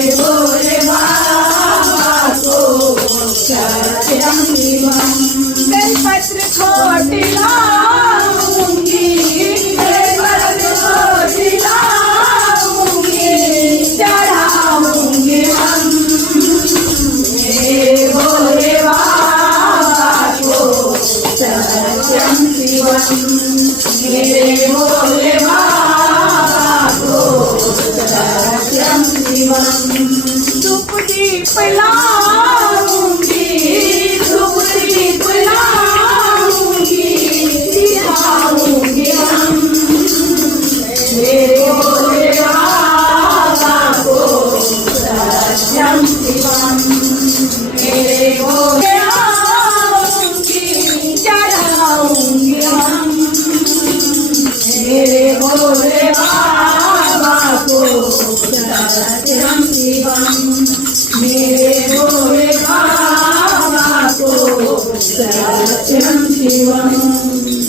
भोले बाबा को सत्यम शिवम। बेलपत्र खोटी लाऊंगी, बेलपत्र खोटी लाऊंगी, चढ़ाऊंगी हम मेरे भोले बाबा को सत्यम शिवम। मेरे भोले बाबा को सत्यम शिवम। धूप दीप लाऊंगी, धूप दीप लाऊंगी, दिखाऊंगी हम मेरे भोले बाबा को सत्यम शिवम। मेरे भोले आऊंगी, चढ़ाऊंगी हम मेरे भोले बाबा को सत्यम शिवम। मेरे भोले बाबा को सत्यम शिवम।